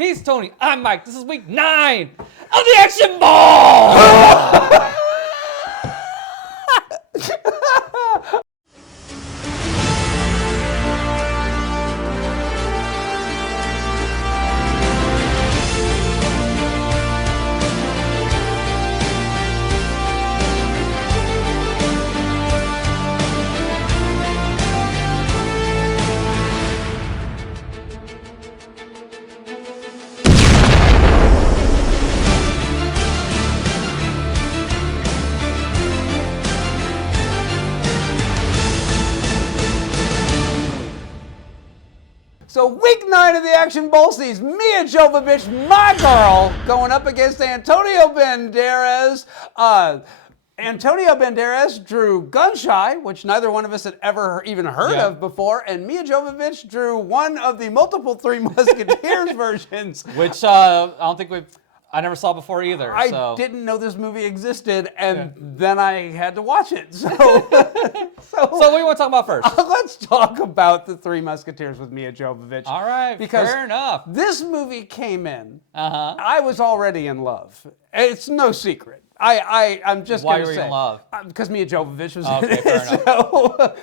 He's Tony. I'm Mike. This is week 9 of the Action Ball. So week 9 of the Action Bowl sees Milla Jovovich, my girl, going up against Antonio Banderas. Antonio Banderas drew Gunshy, which neither one of us had ever even heard of before, and Milla Jovovich drew one of the multiple Three Musketeers versions. Which I don't think I never saw before either. I didn't know this movie existed, and then I had to watch it. So what do you want to talk about first? Let's talk about the Three Musketeers with Milla Jovovich. All right, because fair enough. This movie came in. I was already in love. It's no secret. I'm just going to say. Why were you in love? Because Milla Jovovich was okay, in it. fair enough.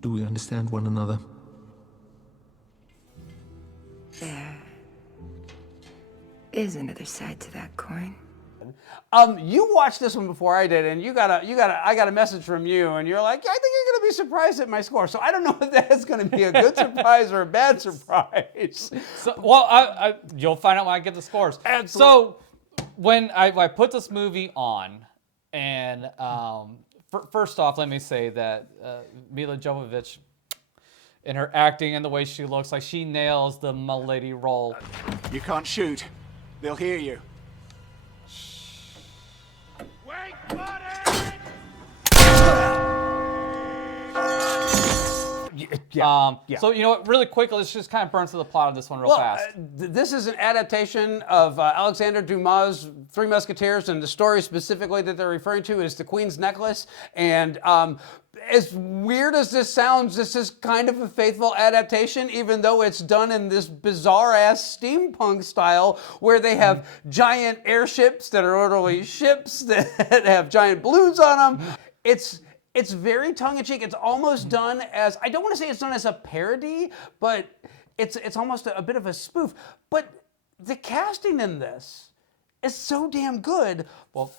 Do we understand one another? There is another side to that coin. You watched this one before I did, and I got a message from you, and you're like, I think you're going to be surprised at my score. So I don't know if that's going to be a good surprise or a bad surprise. So, you'll find out when I get the scores. Absolutely. So when I put this movie on, and first off, let me say that Milla Jovovich, in her acting and the way she looks, like she nails the milady role. You can't shoot. They'll hear you. So, you know what, really quickly, let's just kind of burn through the plot of this one real fast. This is an adaptation of Alexander Dumas' Three Musketeers, and the story specifically that they're referring to is The Queen's Necklace. And as weird as this sounds, this is kind of a faithful adaptation, even though it's done in this bizarre-ass steampunk style where they have giant airships that are literally ships that have giant balloons on them. It's very tongue-in-cheek. It's almost done as, I don't want to say it's done as a parody, but it's almost a bit of a spoof. But the casting in this is so damn good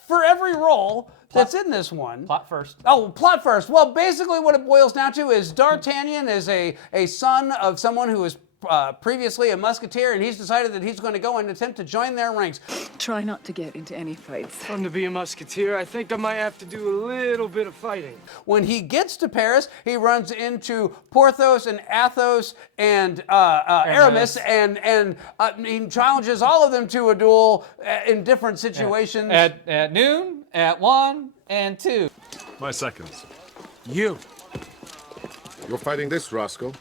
for every role that's in this one. Plot first. Oh, plot first. Well, basically what it boils down to is D'Artagnan is a son of someone who was previously a musketeer, and he's decided that he's going to go and attempt to join their ranks. Try not to get into any fights. Fun to be a musketeer. I think I might have to do a little bit of fighting. When he gets to Paris, he runs into Porthos and Athos and Aramis, and he challenges all of them to a duel in different situations. At noon, at 1, and 2. My seconds. You. You're fighting this rascal?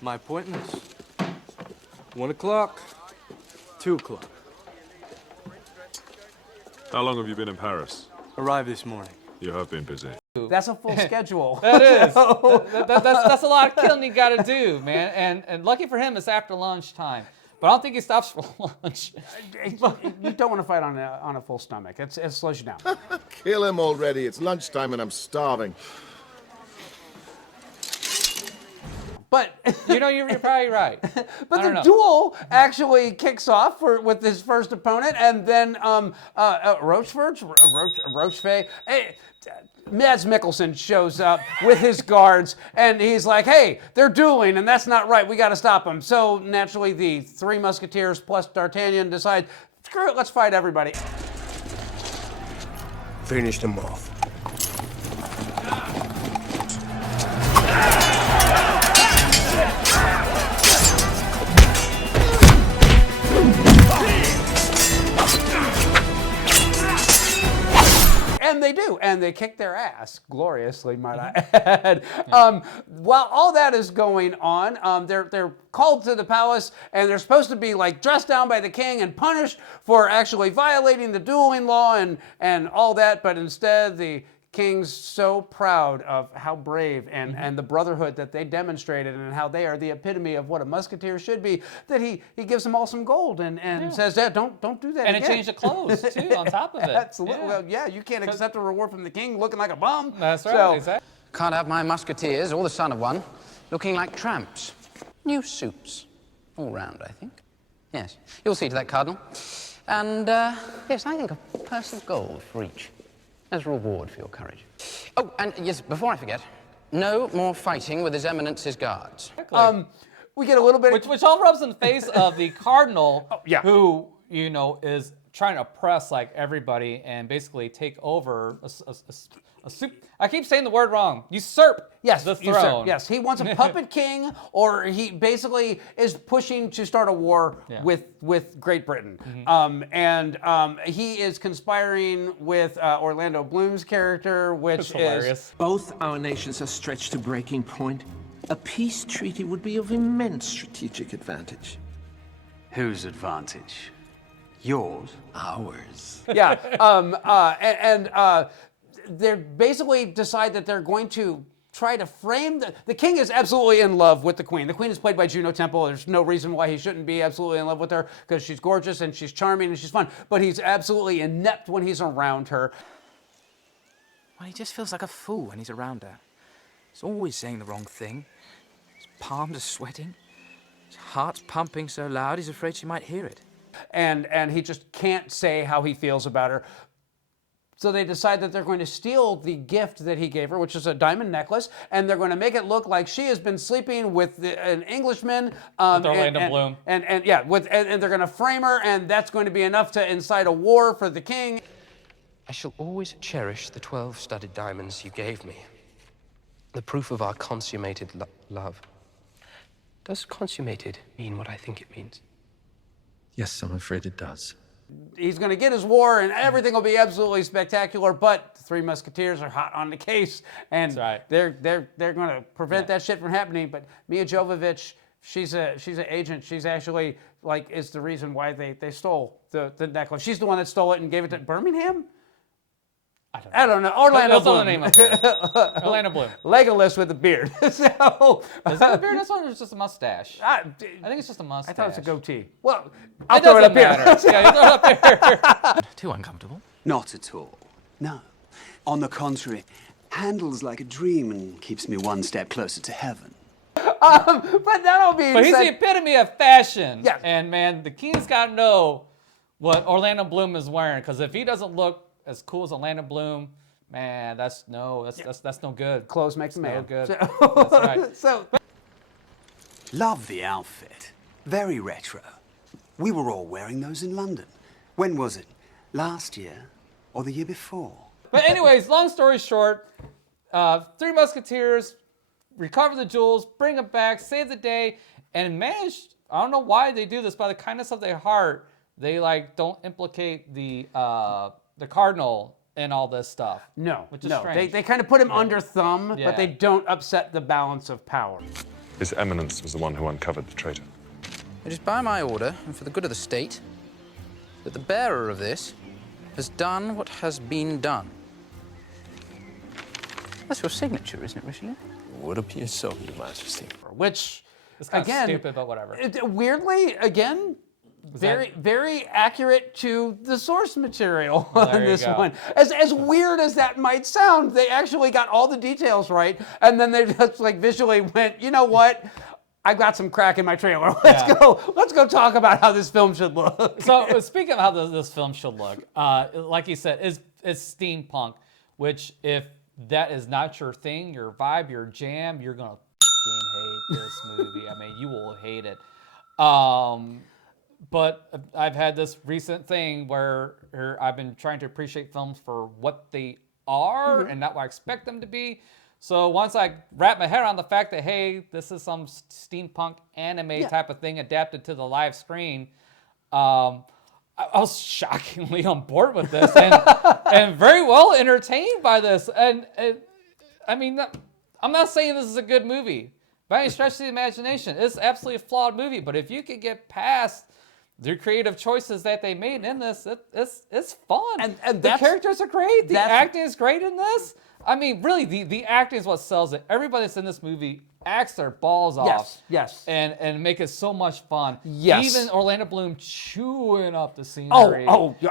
My appointments. 1 o'clock, 2 o'clock. How long have you been in Paris? Arrived this morning. You have been busy. That's a full schedule. That is. That's a lot of killing you got to do, man. And lucky for him, it's after lunchtime. But I don't think he stops for lunch. You don't want to fight on a full stomach. It slows you down. Kill him already. It's lunchtime and I'm starving. But you know, you're probably right. But the duel actually kicks off with his first opponent, and then Rochefort, hey, Mads Mikkelsen shows up with his guards, and he's like, hey, they're dueling, and that's not right. We got to stop them. So naturally, the Three Musketeers plus D'Artagnan decide, screw it, let's fight everybody. Finish them off. And they do, and they kick their ass gloriously, might I add. While all that is going on, they're called to the palace, and they're supposed to be like dressed down by the king and punished for actually violating the dueling law and all that. But instead, the king's so proud of how brave and the brotherhood that they demonstrated and how they are the epitome of what a musketeer should be, that he gives them all some gold and says, "Dad, don't do that And again." it changed the clothes too on top of it. Absolutely. Well, yeah, you can't accept a reward from the king looking like a bum. That's right. So, Exactly. Can't have my musketeers, or the son of one, looking like tramps. New suits. All round, I think. Yes. You'll see to that, Cardinal. And, yes, I think a purse of gold for each as a reward for your courage. Oh, and yes, before I forget, no more fighting with His Eminence's guards. we get a little bit... Which all rubs in the face of the cardinal, yeah. who, you know, is trying to oppress like everybody and basically take over I keep saying the word wrong. Usurp the throne. Yes, he wants a puppet king, or he basically is pushing to start a war with Great Britain. He is conspiring with Orlando Bloom's character, which is hilarious. Both our nations are stretched to breaking point. A peace treaty would be of immense strategic advantage. Whose advantage? Yours? Ours. Yeah, they basically decide that they're going to try to frame the king is absolutely in love with the queen. The queen is played by Juno Temple. There's no reason why he shouldn't be absolutely in love with her, because she's gorgeous and she's charming and she's fun. But he's absolutely inept when he's around her. Well, he just feels like a fool when he's around her. He's always saying the wrong thing. His palms are sweating. His heart's pumping so loud he's afraid she might hear it. And he just can't say how he feels about her. So they decide that they're going to steal the gift that he gave her, which is a diamond necklace, and they're going to make it look like she has been sleeping with an Englishman. With Orlando Bloom. And they're going to frame her, and that's going to be enough to incite a war for the king. I shall always cherish the 12 studded diamonds you gave me. The proof of our consummated love. Does consummated mean what I think it means? Yes, I'm afraid it does. He's going to get his war, and everything will be absolutely spectacular. But the Three Musketeers are hot on the case, and they're going to prevent that shit from happening. But Milla Jovovich, she's an agent. She's actually is the reason why they stole the necklace. She's the one that stole it and gave it to Birmingham. I don't know. Orlando Bloom. The name of it. Orlando Bloom. Legolas with a beard. Is that a beard? That's one, or is it just a mustache? I think it's just a mustache. I thought it's a goatee. Well, I'll it throw it up doesn't here. Yeah, you throw it up here. Too uncomfortable? Not at all. No. On the contrary, handles like a dream and keeps me one step closer to heaven. But that'll be. But he's the epitome of fashion. Yeah. And man, the king's got to know what Orlando Bloom is wearing, because if he doesn't look as cool as Orlando Bloom, man, that's no good. Clothes makes a man. No good. That's right. So. Love the outfit. Very retro. We were all wearing those in London. When was it? Last year or the year before? But anyways, long story short, Three Musketeers recover the jewels, bring them back, save the day, and manage. I don't know why they do this. By the kindness of their heart, they don't implicate the cardinal in all this stuff. No, which is strange. They kind of put him under thumb, but they don't upset the balance of power. His Eminence was the one who uncovered the traitor. It is by my order, and for the good of the state, that the bearer of this has done what has been done. That's your signature, isn't it, Richelieu? Would appear so, Your Majesty. Which, it's kind again, of stupid, but whatever. Weirdly, again, very accurate to the source material on this one. As weird as that might sound, they actually got all the details right, and then they just visually went, you know what? I've got some crack in my trailer. Let's go talk about how this film should look. So speaking of how this film should look, like you said, is steampunk, which if that is not your thing, your vibe, your jam, you're gonna fucking hate this movie. I mean, you will hate it. But I've had this recent thing where I've been trying to appreciate films for what they are and not what I expect them to be. So once I wrap my head around the fact that, hey, this is some steampunk anime type of thing adapted to the live screen, I was shockingly on board with this and very well entertained by this. And I mean, I'm not saying this is a good movie by any stretch of the imagination. It's absolutely a flawed movie. But if you could get past the creative choices that they made in this, it's fun. And the that's, characters are great. The acting is great in this. I mean, really, the acting is what sells it. Everybody that's in this movie acts their balls off. Yes. And make it so much fun. Yes. Even Orlando Bloom chewing up the scenery.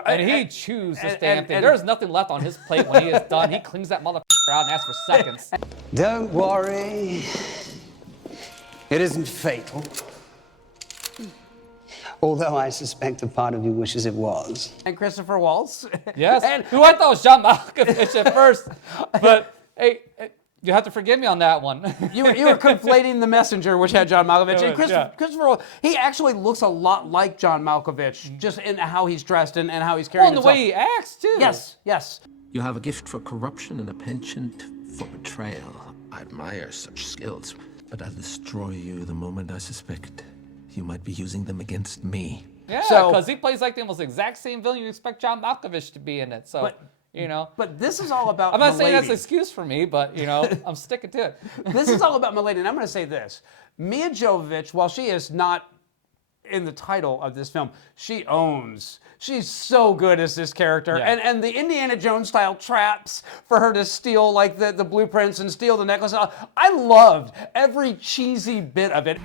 And he chews this damn thing. There's nothing left on his plate when he is done. He cleans that motherfucker out and asks for seconds. Don't worry. It isn't fatal. Although I suspect a part of you wishes it was. And Christopher Waltz. Yes. Who I thought was John Malkovich at first. But, hey, you have to forgive me on that one. You were conflating The Messenger, which had John Malkovich. And Christopher Waltz, he actually looks a lot like John Malkovich, just in how he's dressed and how he's carrying himself. Well, and the way he acts, too. Yes. You have a gift for corruption and a penchant for betrayal. I admire such skills, but I'll destroy you the moment I suspect you might be using them against me. Yeah, because he plays like the almost exact same villain you expect John Malkovich to be in it. So, But this is all about I'm not saying that's Milady. an excuse for me, but, I'm sticking to it. This is all about Milady, and I'm going to say this. Milla Jovovich, while she is not in the title of this film, she owns. She's so good as this character. Yeah. And the Indiana Jones style traps for her to steal like the blueprints and steal the necklace. I loved every cheesy bit of it.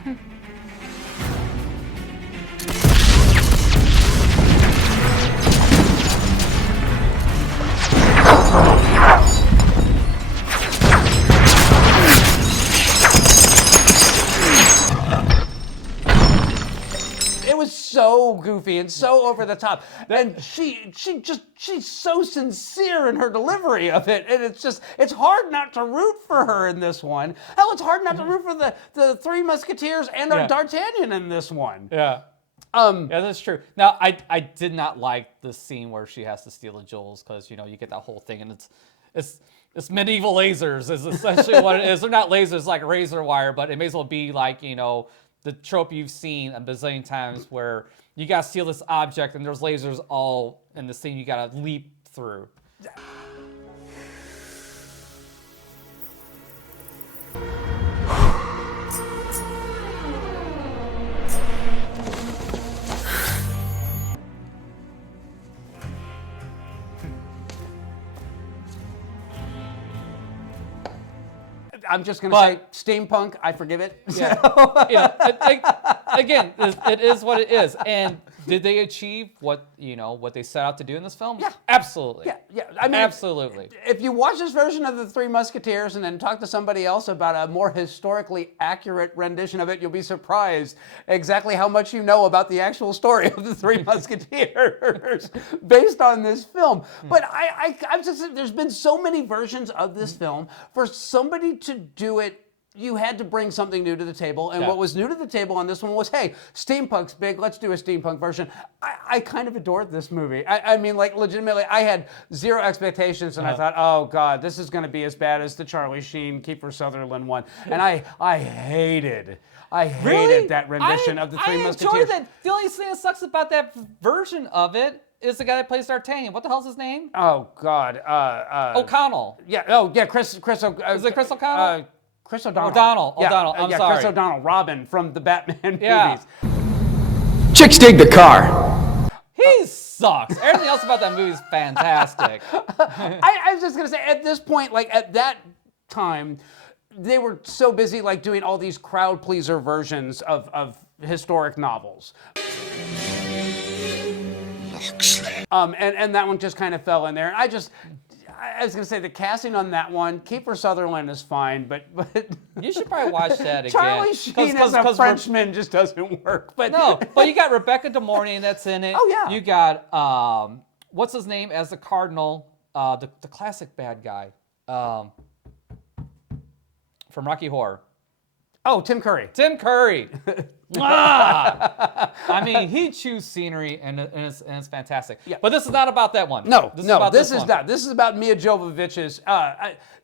It was so goofy and so over the top. And she's so sincere in her delivery of it. And it's hard not to root for her in this one. Hell, it's hard not to root for the Three Musketeers and our D'Artagnan in this one. Yeah. Yeah, that's true. Now, I did not like the scene where she has to steal the jewels because, you get that whole thing and it's medieval lasers is essentially what it is. They're not lasers like razor wire, but it may as well be like, the trope you've seen a bazillion times where you got to steal this object and there's lasers all in the scene you got to leap through. I'm just going to say steampunk, I forgive it. Yeah. Again, it is what it is. And did they achieve what they set out to do in this film? Yeah. Absolutely. Yeah. I mean, absolutely. If you watch this version of the Three Musketeers and then talk to somebody else about a more historically accurate rendition of it, you'll be surprised exactly how much you know about the actual story of the Three Musketeers based on this film. But I'm just, there's been so many versions of this film. For somebody to do it, you had to bring something new to the table. And what was new to the table on this one was, hey, steampunk's big, let's do a steampunk version. I kind of adored this movie. I mean, like, legitimately, I had zero expectations, and I thought, oh, God, this is going to be as bad as the Charlie Sheen, Kiefer Sutherland one. And I hated that rendition of the Three Musketeers. I enjoyed that. The only thing that sucks about that version of it is the guy that plays D'Artagnan. What the hell's his name? Oh, God. O'Connell. Yeah, oh, yeah, Chris Is it Chris O'Connell? Chris O'Donnell. O'Donnell. I'm sorry. Chris O'Donnell, Robin from the Batman movies. Chicks dig the car. He sucks. Everything else about that movie is fantastic. I was just going to say, at this point, like at that time, they were so busy like doing all these crowd pleaser versions of historic novels. And that one just kind of fell in there. And I was going to say the casting on that one, Kiefer Sutherland is fine, but you should probably watch that again. Charlie Sheen as a Frenchman just doesn't work. But but you got Rebecca De Mornay that's in it. Oh yeah. You got what's his name as the Cardinal, the classic bad guy from Rocky Horror. Oh, Tim Curry. Tim Curry. I mean, he chews scenery, and it's fantastic. Yeah. But this is not about that one. No, this is not. This is about Milla Jovovich's.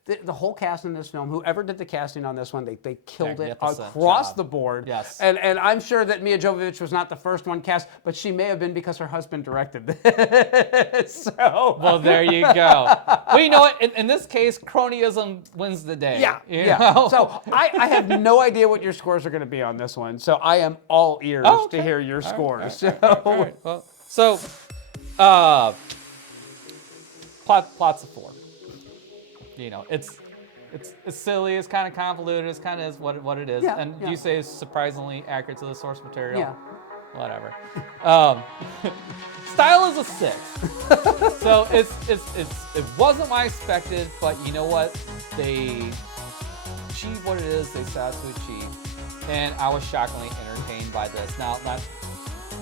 the whole cast in this film, whoever did the casting on this one, they killed it Magnificent across job. the board. Yes. And I'm sure that Milla Jovovich was not the first one cast, but she may have been because her husband directed this. So. Well, there you go. Well, you know what? In this case, cronyism wins the day. Yeah, you yeah. know? So I have no idea what your scores are going to be on this one. So I am all ears to hear your scores. All right. Well, so, plot's a 4. You know, it's silly. It's kind of convoluted. It's kind of is what it is. Yeah, and yeah. you say it's surprisingly accurate to the source material. Yeah. Whatever. Style is a 6. So it wasn't what I expected, but you know what? They achieved what it is they set out to achieve, and I was shockingly entertained by this. Now, not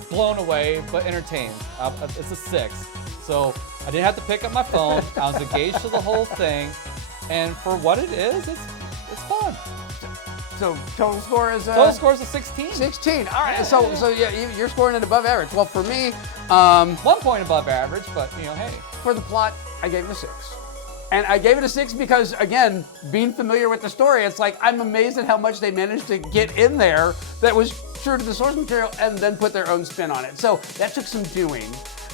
blown away, but entertained. It's a 6. So I didn't have to pick up my phone. I was engaged to the whole thing, and for what it is, it's fun. So total score is total score is a 16. 16. All right. So yeah, you're scoring it above average. Well, for me, 1 point above average, but you know, hey. For the plot, I gave it a 6. And I gave it a 6 because, again, being familiar with the story, it's like I'm amazed at how much they managed to get in there that was true to the source material and then put their own spin on it. So that took some doing.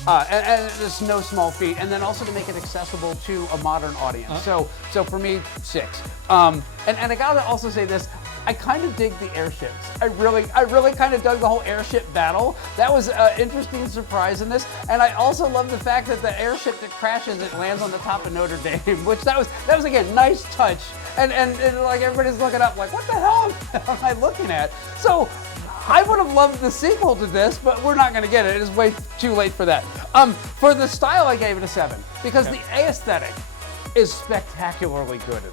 And it's no small feat. And then also to make it accessible to a modern audience. So for me, 6. And I gotta also say this. I kind of dig the airships. I really kind of dug the whole airship battle. That was an interesting surprise in this. And I also love the fact that the airship that crashes, it lands on the top of Notre Dame, which that was again, nice touch. And like everybody's looking up like, what the hell am I looking at? So I would have loved the sequel to this, but we're not gonna get it. It is way too late for that. For the style, I gave it a 7 because the aesthetic is spectacularly good in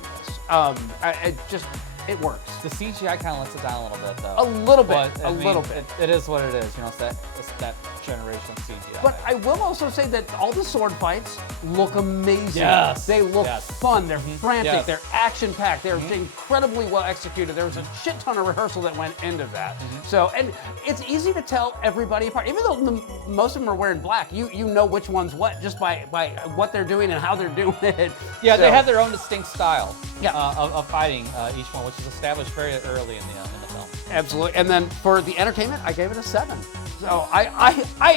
this. It works. The CGI kind of lets it down a little bit, though. A little bit. But, little bit. It is what it is. You know, it's that generation of CGI. But I will also say that all the sword fights look amazing. Yes. They look fun. They're frantic. Yes. They're action-packed. They're incredibly well executed. There was a shit ton of rehearsal that went into that. So, and it's easy to tell everybody apart. Even though most of them are wearing black, you know which one's what just by what they're doing and how they're doing it. Yeah, so, they have their own distinct style Yeah. of fighting each one, which is established very early in the film. Absolutely. And then for the entertainment, I gave it a 7. So I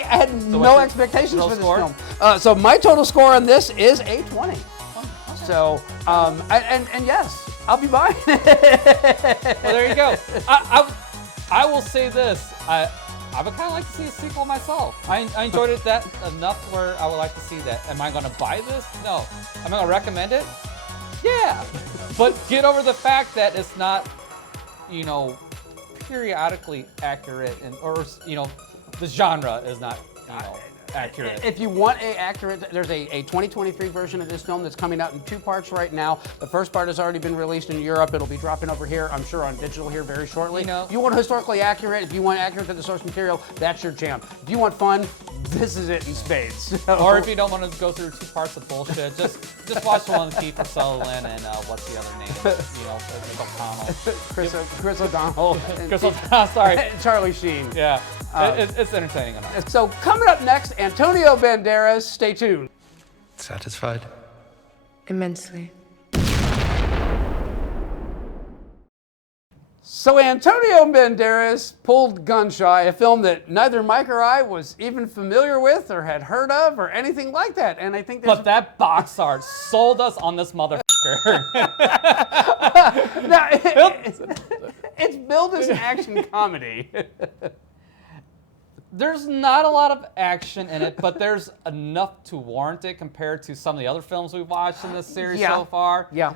had no what's your expectations for this score? film. So my total score on this is a 20. So and yes, I'll be buying it. Well, there you go. I will say this. I would kind of like to see a sequel myself. I enjoyed it that enough where I would like to see that. Am I going to buy this? No. Am I going to recommend it? Yeah. But get over the fact that it's not, you know, periodically accurate, or you know, the genre is not, you know, accurate. If you want there's a 2023 version of this film that's coming out in 2 parts right now. The first part has already been released in Europe. It'll be dropping over here, I'm sure, on digital here very shortly. You know, if you want historically accurate, if you want accurate to the source material, that's your jam. If you want fun, this is it in spades. So. Or if you don't want to go through 2 parts of bullshit, just watch the one with Kiefer Sutherland and what's the other name? You know, O'Connell. Chris O'Donnell. Chris O'Donnell, sorry. Charlie Sheen. Yeah, it's entertaining enough. So coming up next, Antonio Banderas. Stay tuned. Satisfied? Immensely. So Antonio Banderas pulled Gun Shy, a film that neither Mike or I was even familiar with or had heard of or anything like that. And I think But that box art sold us on this motherfucker. Now, it's billed as an action comedy. There's not a lot of action in it, but there's enough to warrant it compared to some of the other films we've watched in this series so far. Yeah.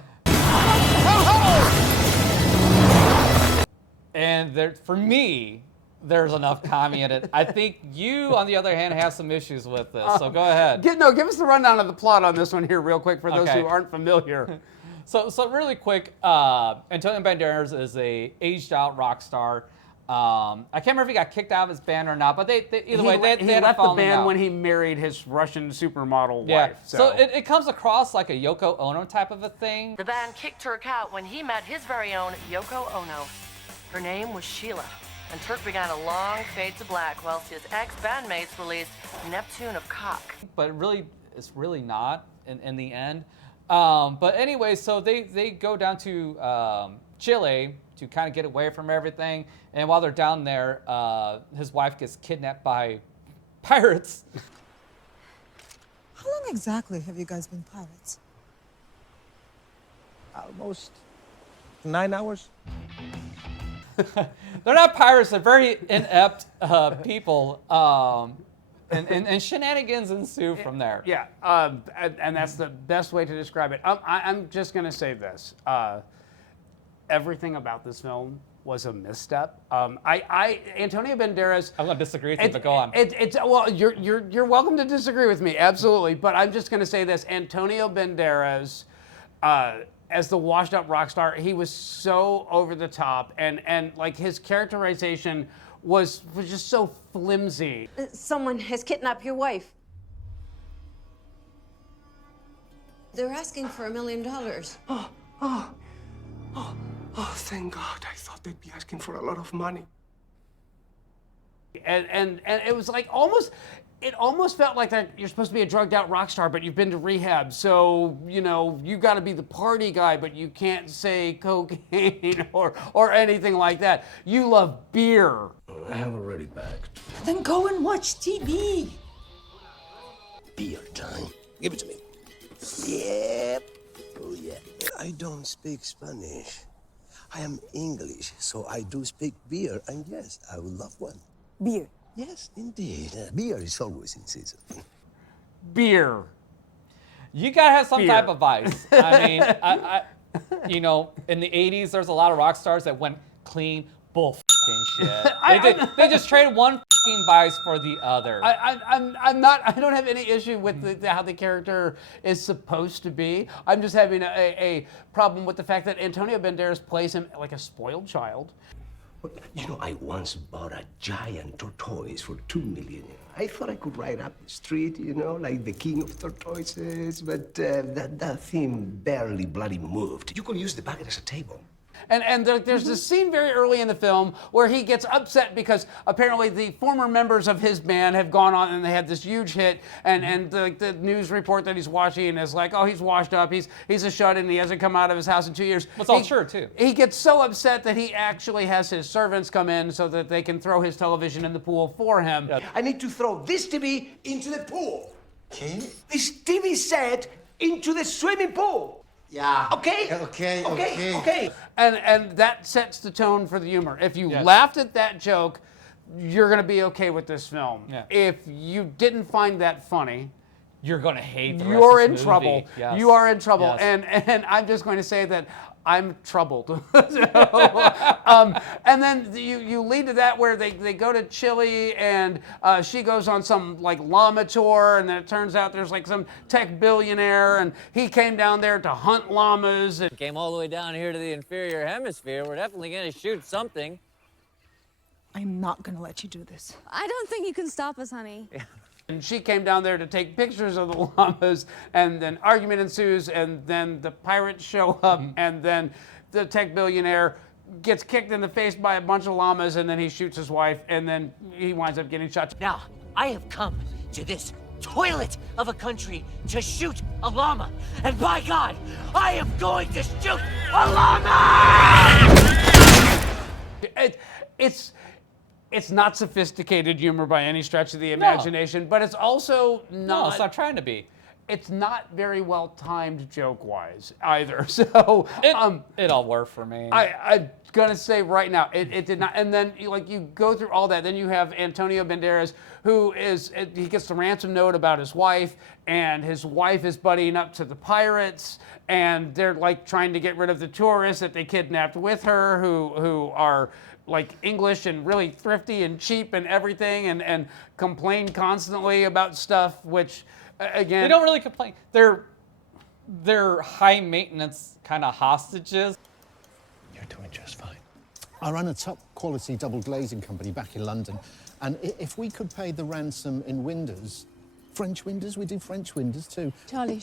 And for me, there's enough comedy in it. I think you, on the other hand, have some issues with this, so go ahead. Give us the rundown of the plot on this one here real quick for those who aren't familiar. So really quick, Antonio Banderas is a aged-out rock star. I can't remember if he got kicked out of his band or not, but either way, they he had left a the falling band out. when he married his Russian supermodel Yeah. wife. So it comes across like a Yoko Ono type of a thing. The band kicked Turk out when he met his very own Yoko Ono. Her name was Sheila, and Turk began a long fade to black whilst his ex-bandmates released Neptune of Cock. But it's really not in the end. But anyway, so they go down to Chile to kind of get away from everything. And while they're down there, his wife gets kidnapped by pirates. How long exactly have you guys been pirates? Almost 9 hours. They're not pirates. They're very inept people. And shenanigans ensue from there. Yeah, and that's the best way to describe it. I'm just going to say this. Everything about this film was a misstep. Antonio Banderas. I'm going to disagree with you, but go on. Well, you're welcome to disagree with me, absolutely. But I'm just going to say this: Antonio Banderas, as the washed-up rock star, he was so over the top, and like his characterization was just so flimsy. Someone has kidnapped your wife. They're asking for $1 million. Oh, thank God. I thought they'd be asking for a lot of money. And it was like it almost felt like that you're supposed to be a drugged out rock star, but you've been to rehab. So, you got to be the party guy, but you can't say cocaine or anything like that. You love beer. I have already bagged. Then go and watch TV. Beer time. Give it to me. Yep. Oh, yeah. I don't speak Spanish. I am English, so I do speak beer, and yes, I would love one. Beer. Yes, indeed. Beer is always in season. Beer. You gotta have some type of vice. I mean, in the '80s, there's a lot of rock stars that went clean bull fucking shit. They just traded one fucking vice for the other. I don't have any issue with how the character is supposed to be. I'm just having a problem with the fact that Antonio Banderas plays him like a spoiled child. I once bought a giant tortoise for $2 million. I thought I could ride up the street, like the king of tortoises, but that thing barely bloody moved. You could use the bucket as a table. And there's this scene very early in the film where he gets upset because apparently the former members of his band have gone on and they had this huge hit, and the news report that he's watching is like, oh, he's washed up, he's a shut-in, he hasn't come out of his house in 2 years. It's all true, too. He gets so upset that he actually has his servants come in so that they can throw his television in the pool for him. I need to throw this TV into the pool. Okay? This TV set into the swimming pool. Yeah. Okay. And that sets the tone for the humor. If you laughed at that joke, you're going to be okay with this film. Yeah. If you didn't find that funny, you're going to hate the rest you're of in this trouble. movie. Yes. You are in trouble. Yes. And I'm just going to say that I'm troubled. And then you lead to that where they go to Chile and she goes on some like llama tour, and then it turns out there's like some tech billionaire and he came down there to hunt llamas. And came all the way down here to the inferior hemisphere. We're definitely going to shoot something. I'm not gonna let you do this. I don't think you can stop us, honey. And she came down there to take pictures of the llamas, and then argument ensues, and then the pirates show up, and then the tech billionaire gets kicked in the face by a bunch of llamas, and then he shoots his wife, and then he winds up getting shot. Now, I have come to this toilet of a country to shoot a llama. And by God, I am going to shoot a llama! It's not sophisticated humor by any stretch of the imagination, but it's also not. No, it's not trying to be. It's not very well timed joke-wise either. So it all worked for me. I'm gonna say right now, it did not. And then you go through all that, then you have Antonio Banderas, he gets the ransom note about his wife, and his wife is buddying up to the pirates, and they're like trying to get rid of the tourists that they kidnapped with her, who are like English and really thrifty and cheap and everything, and complain constantly about stuff, which again, they don't really complain. They're high maintenance kind of hostages. You're doing just fine. I run a top quality double glazing company back in London, and if we could pay the ransom in windows, French windows, we do French windows too. Charlie.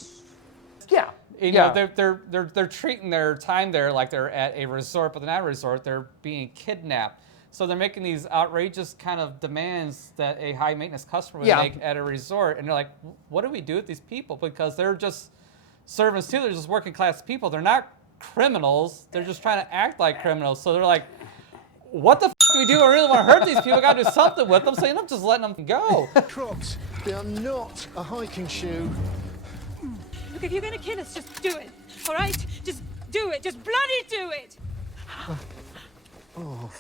Yeah. You know, they're treating their time there like they're at a resort, but they're not a resort. They're being kidnapped. So they're making these outrageous kind of demands that a high maintenance customer would make at a resort. And they're like, what do we do with these people? Because they're just servants too. They're just working class people. They're not criminals. They're just trying to act like criminals. So they're like, what the f do we do? I really want to hurt these people. I got to do something with them. So you end up just letting them go. Crocs, they are not a hiking shoe. Look, if you're going to kill us, just do it. All right? Just do it. Just bloody do it. Oh,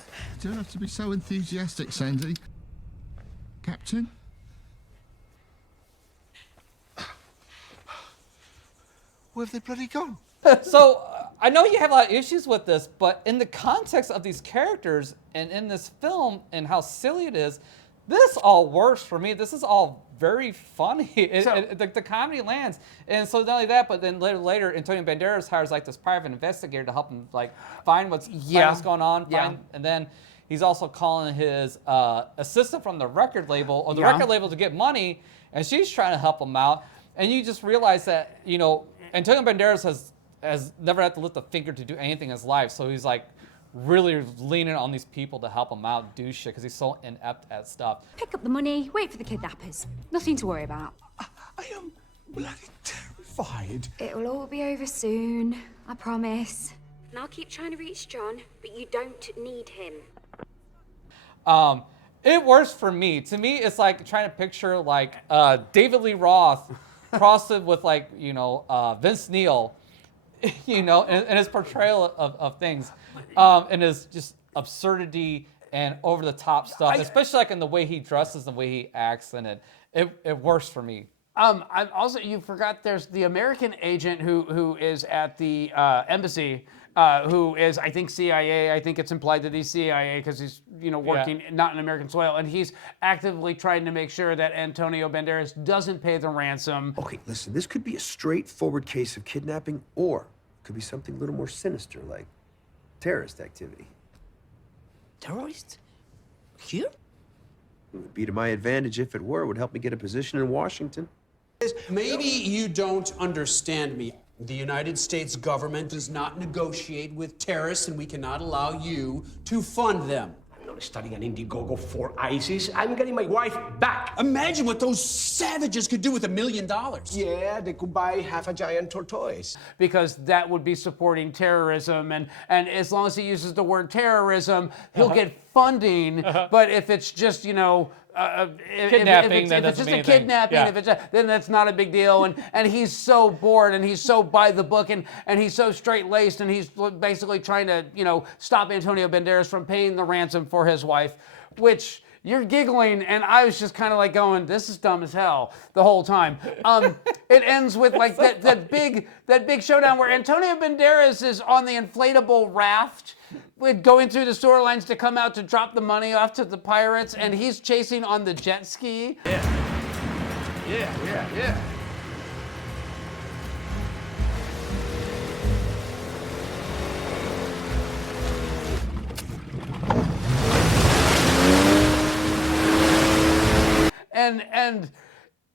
you don't have to be so enthusiastic, Sandy. Captain? Where have they bloody gone? So I know you have a lot of issues with this, but in the context of these characters and in this film and how silly it is, this all works for me. This is all very funny. The comedy lands. And so not only that, but then later Antonio Banderas hires like this private investigator to help him like find what's going on. And then he's also calling his assistant from the record label or the record label to get money, and she's trying to help him out. And you just realize that, you know, Antonio Banderas has never had to lift a finger to do anything in his life, so he's like really leaning on these people to help him out do shit because he's so inept at stuff. Pick up the money, wait for the kidnappers. Nothing to worry about. I am bloody terrified. It'll all be over soon, I promise. And I'll keep trying to reach John, but you don't need him. It works for me. To me, it's like trying to picture like David Lee Roth crossed it with like, you know, Vince Neil, you know, and his portrayal of things, and his just absurdity and over the top stuff, especially like in the way he dresses, the way he acts, and it works for me. I'm also, you forgot there's the American agent who is at the embassy, who is, I think, CIA. I think it's implied that he's CIA because he's, you know, working not in American soil, and he's actively trying to make sure that Antonio Banderas doesn't pay the ransom. Okay, listen, this could be a straightforward case of kidnapping, or it could be something a little more sinister, like terrorist activity. Terrorists? Here? It would be to my advantage if it were. It would help me get a position in Washington. Maybe you don't understand me. The United States government does not negotiate with terrorists, and we cannot allow you to fund them. I'm not studying an Indiegogo for ISIS. I'm getting my wife back. Imagine what those savages could do with $1 million. Yeah, they could buy half a giant tortoise. Because that would be supporting terrorism, and as long as he uses the word terrorism, he'll get funding. But if it's just, you know, kidnapping, if it's just a kidnapping, then that's not a big deal. And he's so bored, and he's so by the book, and he's so straight-laced, and he's basically trying to, you know, stop Antonio Banderas from paying the ransom for his wife, which you're giggling, and I was just kind of like going, this is dumb as hell the whole time. It ends with like that big showdown where Antonio Banderas is on the inflatable raft with going through the sewer lines to come out to drop the money off to the pirates, and he's chasing on the jet ski. Yeah. And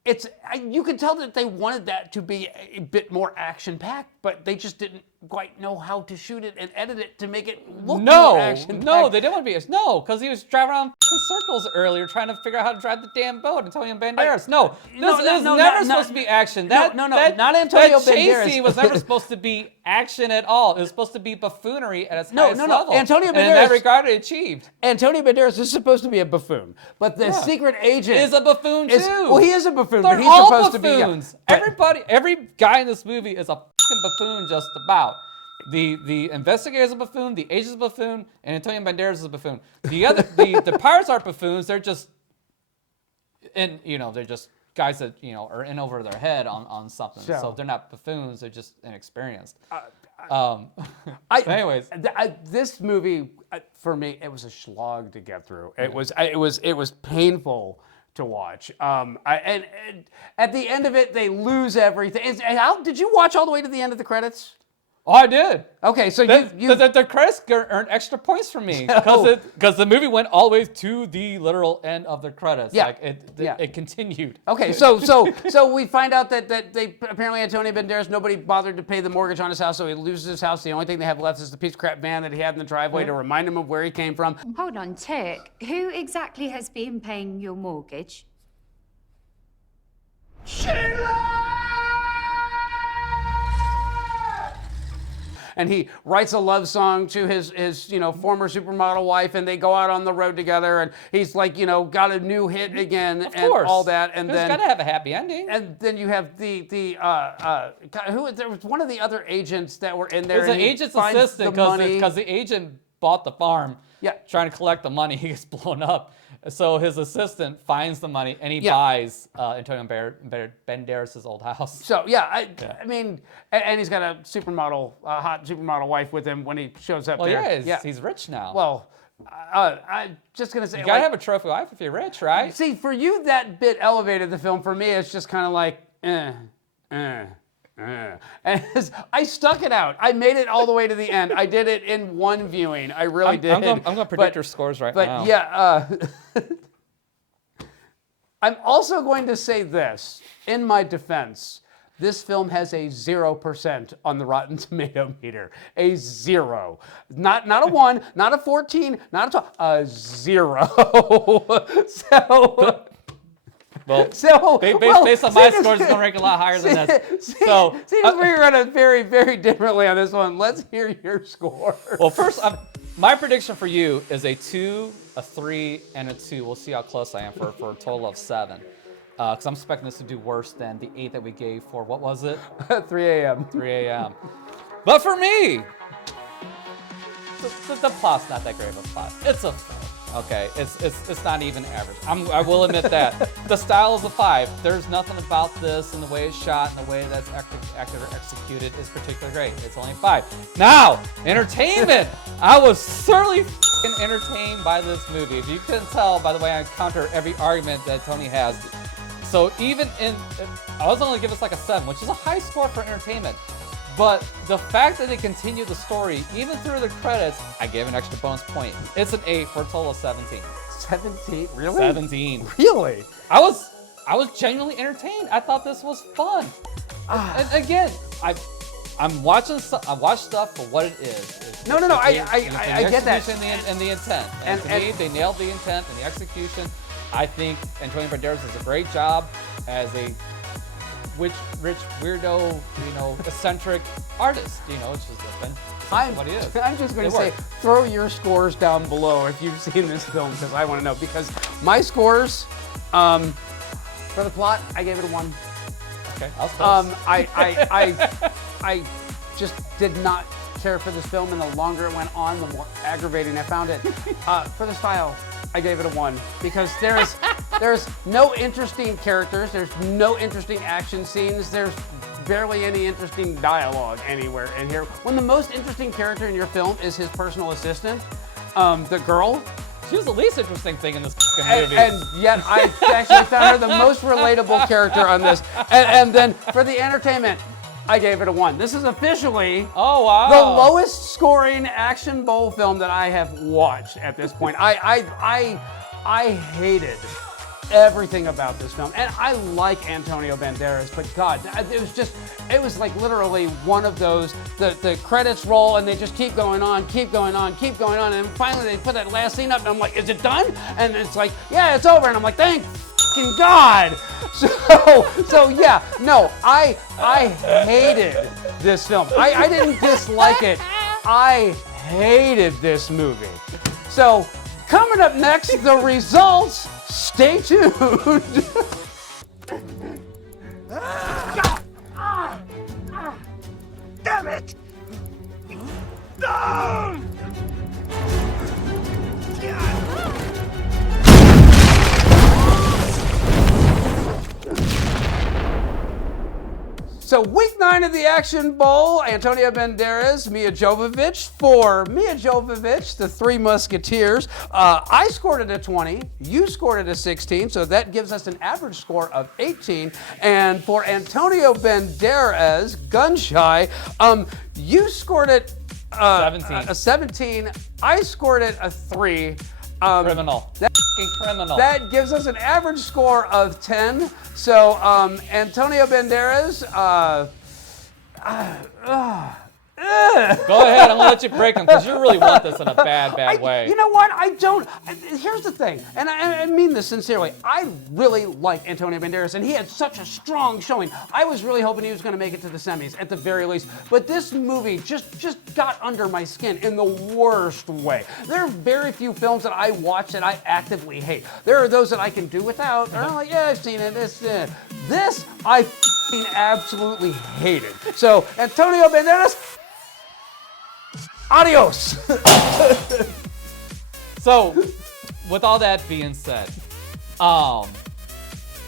it's, you can tell that they wanted that to be a bit more action-packed, but they just didn't quite know how to shoot it and edit it to make it look more action-packed. No, they didn't want to be. No, because he was driving around in circles earlier trying to figure out how to drive the damn boat. Antonio Banderas. This is never supposed to be action. Not Antonio Banderas. That chase scene was never supposed to be action at all. It was supposed to be buffoonery at its highest level. Antonio Banderas, and in that regard, it achieved. Antonio Banderas is supposed to be a buffoon, but the secret agent is a buffoon too. Well, he is a buffoon, They're but he's all supposed buffoons. to be. Every guy in this movie is a fucking buffoon, just about. The investigator is a buffoon, the agent is a buffoon, and Antonio Banderas is a buffoon. The pirates are buffoons. They're just, they're just guys that are in over their head on something. So they're not buffoons. They're just inexperienced. Anyways, this movie for me, it was a slog to get through. It was painful to watch. And at the end of it, they lose everything. How did you watch all the way to the end of the credits? Oh, I did. Okay, so the credits earned extra points for me because the movie went all the way to the literal end of the credits. Yeah. It continued. Okay, so we find out that they apparently Antonio Banderas, nobody bothered to pay the mortgage on his house, so he loses his house. The only thing they have left is the piece of crap van that he had in the driveway to remind him of where he came from. Hold on, Turk. Who exactly has been paying your mortgage? and he writes a love song to his former supermodel wife, and they go out on the road together, and he's like, got a new hit again, and all that, and It's then got to have a happy ending. and then you have there was one of the other agents that were in there. There's an and he agent's finds assistant the money. because the agent bought the farm. Yeah. Trying to collect the money, he gets blown up. So his assistant finds the money and he Yeah. buys Antonio Banderas' old house. So yeah, I mean, and he's got a hot supermodel wife with him when he shows up Well, there. yeah, he's rich now. Well, I'm just gonna say, You gotta have a trophy wife if you're rich, right? See, for you, that bit elevated the film. For me, it's just kind of like, And I stuck it out. I made it all the way to the end. I did it in one viewing. I really did. I'm going to predict your scores right now. But yeah, I'm also going to say this in my defense. This film has a 0% on the Rotten Tomato meter. A 0. Not a 1, not a 14, not a 12, a 0. Based on my scores, it's going to rank a lot higher than this. Seems we run it very, very differently on this one. Let's hear your score. Well, first, my prediction for you is a 2, a 3, and a 2. We'll see how close I am for a total of 7. Because I'm expecting this to do worse than the 8 that we gave for, what was it? 3 a.m. 3 a.m. But for me, the plot's not that great of a plot. It's a 4. Okay, it's not even average. I will admit that. The style is a 5. There's nothing about this and the way it's shot and the way that's acted or executed is particularly great. It's only 5. Now, entertainment. I was certainly entertained by this movie. If you couldn't tell by the way I counter every argument that Tony has. So even I was only give us like a 7, which is a high score for entertainment. But the fact that they continue the story, even through the credits, I gave an extra bonus point. It's an 8 for a total of 17. 17? Really? 17. Really? I was genuinely entertained. I thought this was fun. And again, I watch stuff for what it is. No. I get that. And the intent. And to me, they nailed the intent and the execution. I think Antonio Banderas does a great job as a rich weirdo, eccentric artist. It's just what he is. I'm just going to say, throw your scores down below if you've seen this film, because I want to know. Because my scores, for the plot, I gave it a 1. Okay, I was close. I just did not care for this film, and the longer it went on, the more aggravating I found it. For the style, I gave it a 1 because there's no interesting characters, there's no interesting action scenes, there's barely any interesting dialogue anywhere in here. When the most interesting character in your film is his personal assistant, the girl. She was the least interesting thing in this movie. And yet I actually found her the most relatable character on this. And then for the entertainment, I gave it a 1. This is officially the lowest scoring action bowl film that I have watched at this point. I hated everything about this film. And I like Antonio Banderas, but God, it was like literally one of those, the credits roll and they just keep going on. And finally they put that last scene up and I'm like, is it done? And it's like, yeah, it's over. And I'm like, thank fucking God. So yeah, no, I hated this film. I didn't dislike it. I hated this movie. So coming up next, the results. Stay tuned. Damn it! No! So week 9 of the Action Bowl, Antonio Banderas, Milla Jovovich. For Milla Jovovich, the Three Musketeers, I scored it a 20, you scored it a 16, so that gives us an average score of 18. And for Antonio Banderas, Gunshy, you scored it 17. A 17, I scored it a 3. Criminal. Criminal. That gives us an average score of 10. So Antonio Banderas, Go ahead, I'm gonna let you break them because you really want this in a bad way. You know what? I don't. Here's the thing, and I mean this sincerely. I really like Antonio Banderas, and he had such a strong showing. I was really hoping he was going to make it to the semis at the very least. But this movie just got under my skin in the worst way. There are very few films that I watch that I actively hate. There are those that I can do without. And I'm like, yeah, I've seen it. This I absolutely hated. So Antonio Banderas. Adios! So, with all that being said, I'm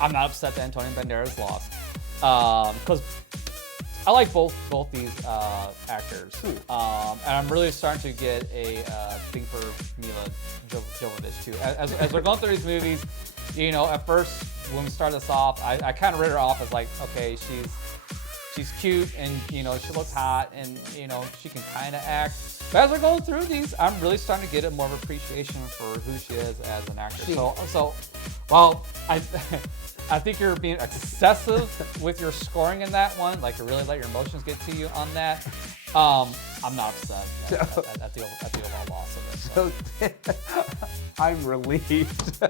not upset that Antonio Banderas lost. Because I like both these actors. And I'm really starting to get a thing for Milla Jovovich too. As we're going through these movies, you know, at first when we started this off, I kind of read her off as like, okay, she's cute and, you know, she looks hot and, you know, she can kind of act. But as we're going through these, I'm really starting to get a more of appreciation for who she is as an actor. So while I think you're being excessive with your scoring in that one, like you really let your emotions get to you on that. I'm not upset at the overall loss of it. So I'm relieved.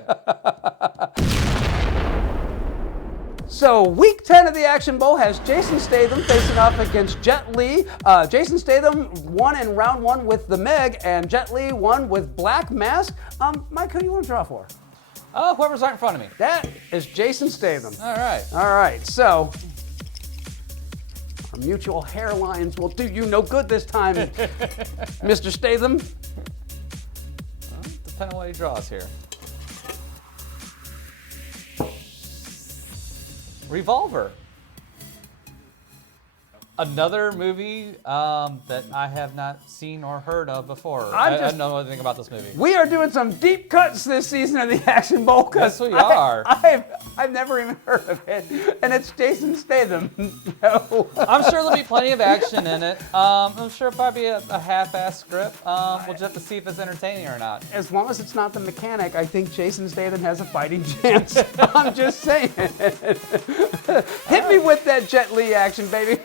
So week 10 of the Action Bowl has Jason Statham facing off against Jet Li. Jason Statham won in round 1 with the Meg, and Jet Li won with Black Mask. Mike, who do you want to draw for? Whoever's right in front of me. That is Jason Statham. All right. All right, so our mutual hairlines will do you no good this time, Mr. Statham. Well, depending on what he draws here. Revolver. Another movie that I have not seen or heard of before. I don't know anything about this movie. We are doing some deep cuts this season of the Action Bowl because yes, we are. I've never even heard of it, and it's Jason Statham. No. I'm sure there'll be plenty of action in it. I'm sure it'll probably be a half-assed script. We'll just have to see if it's entertaining or not. As long as it's not the mechanic, I think Jason Statham has a fighting chance. I'm just saying. Hit me with that Jet Li action, baby.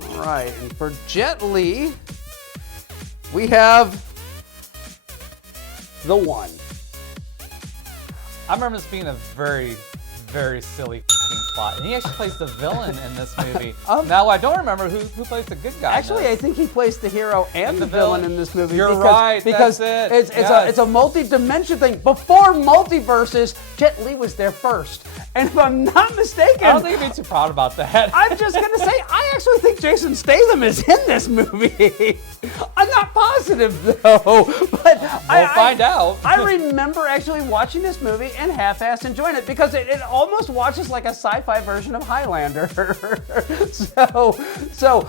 All right, and for Jet Li, we have the one. I remember this being a very, very silly plot. And he actually plays the villain in this movie. Now, I don't remember who plays the good guy. Actually, I think he plays the hero and the villain in this movie. You're right, because that's it. It's a multi-dimension thing. Before multiverses, Jet Li was there first. And if I'm not mistaken, I don't think you'd be too proud about that. I'm just gonna say, I actually think Jason Statham is in this movie. I'm not positive though, but we'll find out. I remember actually watching this movie and half-assed enjoying it because it almost watches like a sci-fi version of Highlander. So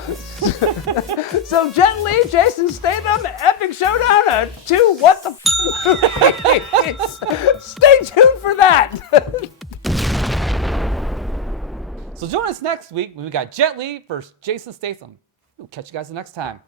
Jet Li, Jason Statham, epic showdown, a 2 what the movies. Stay tuned for that. So join us next week when we got Jet Li versus Jason Statham. We'll catch you guys the next time.